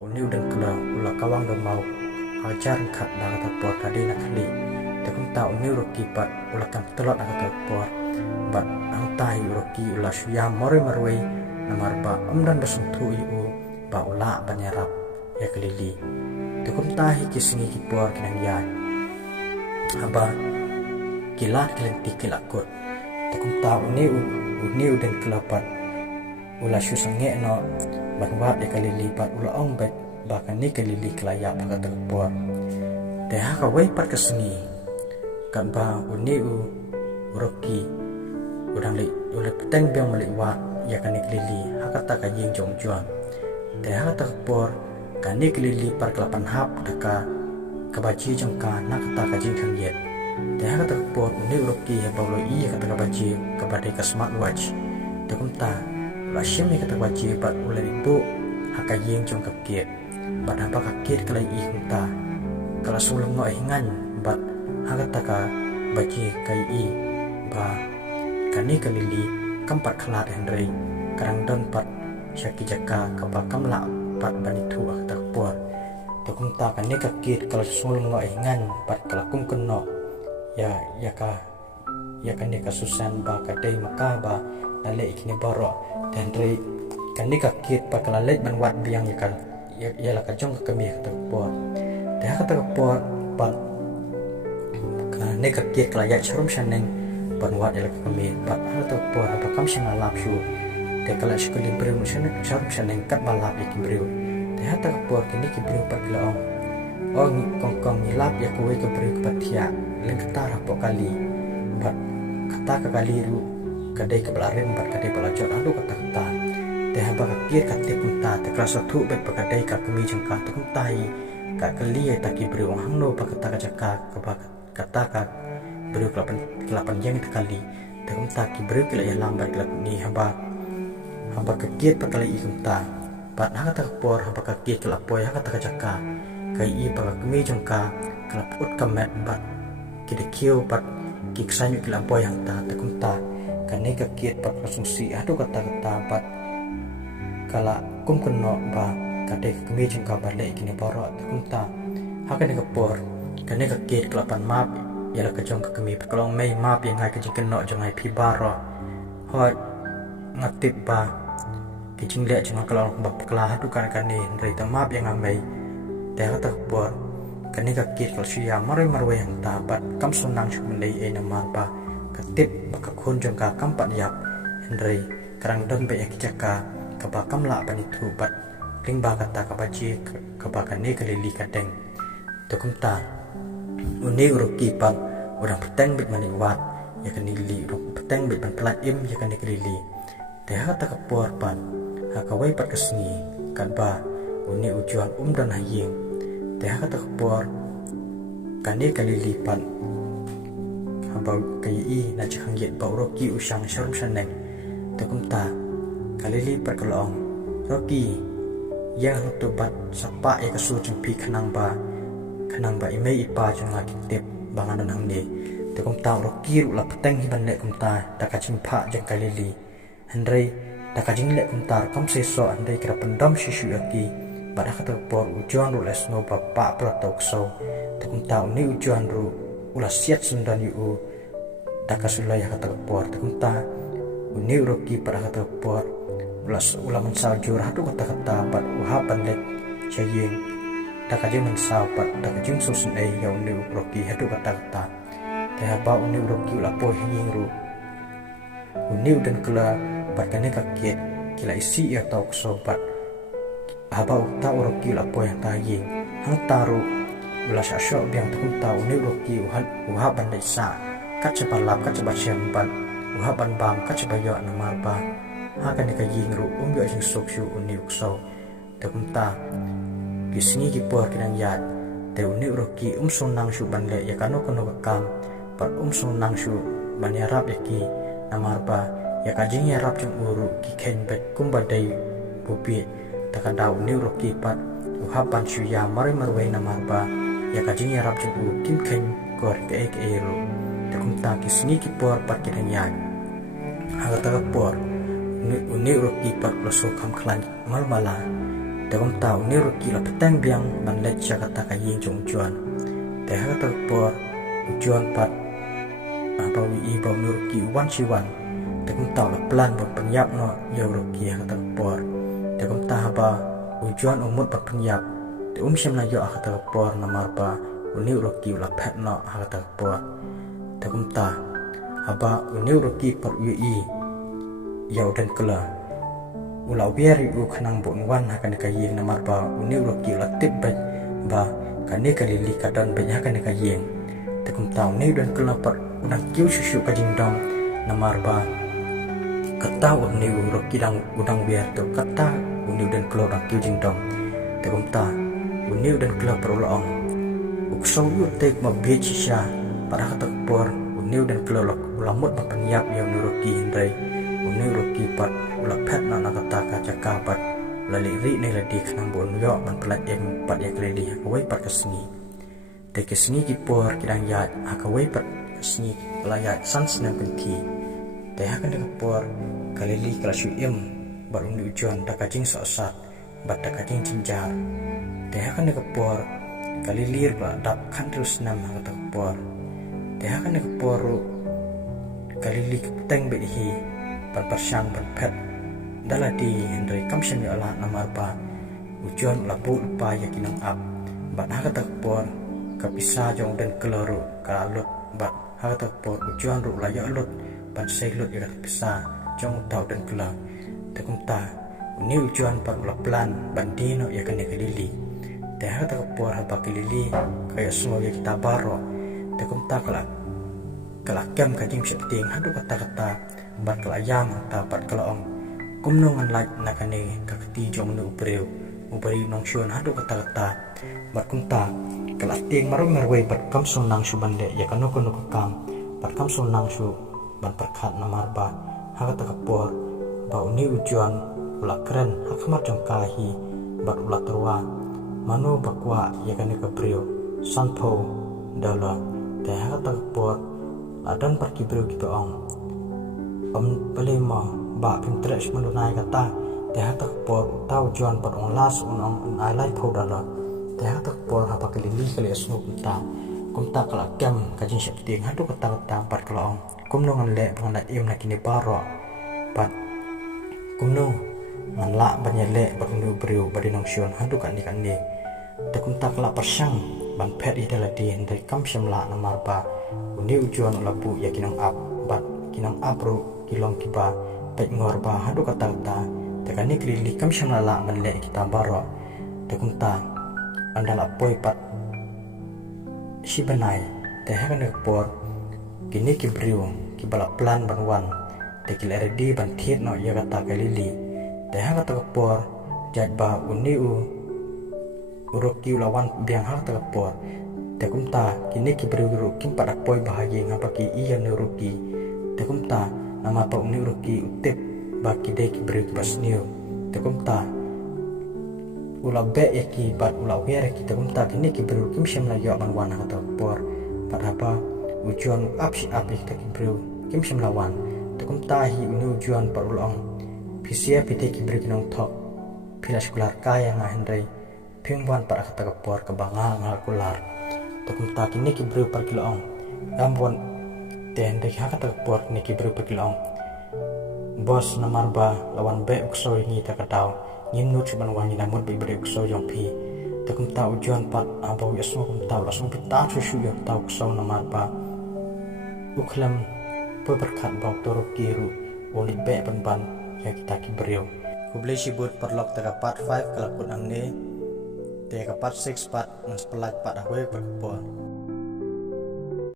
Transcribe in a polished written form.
Uni udan kula ula kawang do mau ajar khat da kata por tadi nak li te kum ta uni roki pat ula kam telot kata por bat ang tai roki ula suya more marwei namar ba amdan basuntu u ba ula banyarap ya kelili te kum ta hi kisingi ki por kinang ya aba kilat kelenti kilakut te kum ta uni udan kula pat ula susange no banwat ya kalili pat ula ong bahkan ni kalili kelaya pakat terpuat teh haka wei pat keseni kan ba uni roki udang li ulah peteng biang malik wa ya kan ni kalili haka tak kajing jong juan teh haka terpuat kan ni kalili par kelapan hap daka kabaji jengka nak kata kajing kang yet teh haka terpuat uni roki ya baulo iya kata kabaji kabadai ka smartwatch teh kumta Lasyam ni kata wajib bat ulah ibu hakayeng jong kakiet bat apa kakiet kalai ihunta kala sulung no hingan bat hakata ka baji kai i ba kani kalili kampat khalat hendrei karang don pat syaki jaka kapakam la pat banitu akta puar tokumta kani kakiet kala sulung no hingan bat kala kum kenno ya kani kasusan ba kadai maka ba lale ikini baro dan dari kan ni kakit pakalalet banwat biang ya la kajong kami kata pot dah kata pot pat kan ni kakit kelaya charum shaneng banwat ya la kami pat kata pot apa kam shana lap shu de kala shkulin breu charum shaneng kat balap ikibrew dah kata pot kini kibrew pat laong oh ni kongkong ni lap ya kowe kibrew kepatia leng kata rapo kali pat kata kali ru kadai kebelarin bat kadai pelajot alu kata-kata teh haba kakir katip kunta teh kerasa tu bet pakadai ka kemi jengka tu kuntai ka keli ta ki beri wang no pakata ka jaka kata ka beri kelapan yang kali teh kunta ki beri kila ya lambat kelap ni haba kakir pakali kunta bat haka ta por haba kakir kelap poy haka ta ka jaka kai i pa kemi jengka kelap ut kamet bat kide kio bat kiksanyu kelap poy yang ta teh kunta kane kakiet pat konsumsi adu kata-kata pat kala kum keno ba kade kemi jengka balik kini baro kunta haka ne kapor kane kakiet kelapan map yala kajong kemi pekolong mei map yang ngai kajing keno jong ai pi baro hoi ngatip ba kijing le jeng kalau ba peklah adu kan kane dari map yang ngai teh kata kapor kane kakiet kal sia marwe yang tabat kam sunang chuk melei e namar ba katip baka kun jengka kampat yap hendrei karang don be yakijaka kabakam la banitu bat lingba kata kabaji kabakan ni kelili kadeng tokumta uni uruki pam urang peteng bit mani wat ya kan lili urang peteng bit ban pelat im ya kan kelili teh kata kapor pan hakawai pat kesni kan ba uni ujuan dan haying teh kata kapor kan ni kelili pan hamba kai na chang yet ba roki usang sharum shaneng takumta kalili perkolong roki yang tu bat sapa ya kasu jempi kanang ba ime ipa jang lagi tip bangan nang ni takumta roki ru la peteng hiban le kumta taka chimpa jang kalili hendrei taka jing le kumta kam seso andai kira pendam shishu aki pada kata por ujuan ru lesno bapa pratok so takumta ni ujuan ru ulah siat sundan yu daka sulaya kata por takunta uni uroki pada kata por ulah mensal jur hatu kata pat uhapan lek chayeng daka jeng mensal pat daka jeng susun ya uni uroki hatu kata teh ba uni uroki ulah po hing ru uni udan kala bakane kakiet kila isi ya tau sobat haba uta uroki ulah po yang tayeng hang taru ulah syasyo biang tukun tau ni roki uhaban desa kat cebalap kat cebat syamban uhaban bam kat cebayo namar ba hakan ni kajing ru yo sing soksyu uni ukso tukun ta kisni ki por kinang yat te uni roki sunang syu banle ya kano kam par sunang syu ban yarap yaki namar ba ya kajing yarap jung uru ki ken bet kumbadai bupi takada uni roki pat uhaban syu ya mari marwei namar ba ya kajing ya rap jung kim ken kor ke ero takumta kisni ki por pat kiran ya agata por uni roki pat loso kam klan malmala te kom tau ni roki la petang biang ban le cha kata ka ying jong juan te ha ta por juan pat apa wi I ba nur ki wan chi wan te kom tau la plan bon penyap no yo roki ha ta por te kom ta ba juan umut ba penyap te shem na yo ha ta por na mar ba uni roki la phet no ha ta por te kom ta haba uni roki par wi I yo dan kala ulau biari u khanang bon wan hakan ka yeng na marba uni roki la tip ba kane ka lili ka dan ba hakan ka yeng te kum taw ne dan kala par unang kiu shushu ka jingdam na marba kata uni roki dang udang biar to kata uni dan kala dang kiu jingdam te kum ta uni dan kala par ulong ukso yu te ma bi chi sha para ka tak por uni dan kala ulamut ba penyap yang nuroki hindai uni roki pat ula pet na kata ka cakapat lali ri ne la di khnang bon yo man plat em pat ya kredi ka wai pat kasni te kasni ki por kidang ya ka wai pat kasni la ya sans na penti te ha kan ka por kalili kala shu em bar undu jon ta ka jing so sat bat ta ka jing jinjar te ha kan ka por kalilir ba dap kan terus nam ha ka por te ha kan ka por kalili teng be hi pan persyang pan pet daladi hendrai kamsem ya Allah namar pa ujuan labu lupa yakinang ap bat haka takpor kapisa jong dan keloru kalut bat haka takpor ujuan ru laya lut pan seilut ya kapisa jong tau dan kelang takumta uni ujuan pan ula plan bandino ya kane kalili te haka takpor haba kalili kaya semua ya kita baro takumta kala kem kajing septing hadu kata-kata bat kelayam ta bat kelaong kumnongan laj nakane kakati jong nu breu ubari nong shon hadu kata-kata bat kumta kala ting marung ngarwei bat kam sunang shu bande ya kanu kam bat kam sunang shu ban perkhat namar ba hakata kapor ba uni ujuan ula keren hakmat jong kahi bat ula terwa manu bakwa ya kane ka breu sanpo dala te hakata kapor adan pergi breu kita ong pelima ba pinterest menunai kata te hatak por tau juan par ong las on alai pho dala te hatak por hapa kelili kali asnu kunta kumta kala kem kajin syap ting hadu kata par kala ong kumno ngan le pangat im nakini paro pat kumno ngan la banyale baknu breu badinong syon hadu kan ni te kumta kala persang ban phet i dala di hendai kam syamla namar ba uni ujuan labu yakinang ap bat kinang apro kilong kiba pek ngor ba hadu kata tekani kelili kam syamala manle kita baro tekunta andala poi pat si banai te hakan por kini kibriu kibala plan banwan te kileredi ban thiet no ya kata kelili te hakata por jaj ba uni uroki lawan biang hakata por tekunta kini kibriu kim pada poi bahagia ngapaki iya nuruki tekumta nama pa uni uruki utip baki deki beri basniu tekumta ula be yaki bat ula wer ki tekumta kini ki beri kim syam la yo man wana kata por padapa ujuan apsi api kita ki beri kim syam lawan tekumta hi uni ujuan par ulong pisia pite ki beri kinong thok pila sekular kaya ngahendrai pingwan par kata por kebanga ngakular tekumta kini ki beri par kilong ambon dan dek hakata por niki beri perkilong bos namar ba lawan be ukso ini ta katau nim nu chuban wangi namut be beri ukso yong pi takum ta ujuan pat abau yasmo kum ta lasung pita su yo ta ukso namar ba uklam pe berkat bau torok kiru oli be ban ya kita ki beriu kubli sibut perlok ta part 5 kelakun angne te ka part 6 part nas pelat pat ahwe berkepon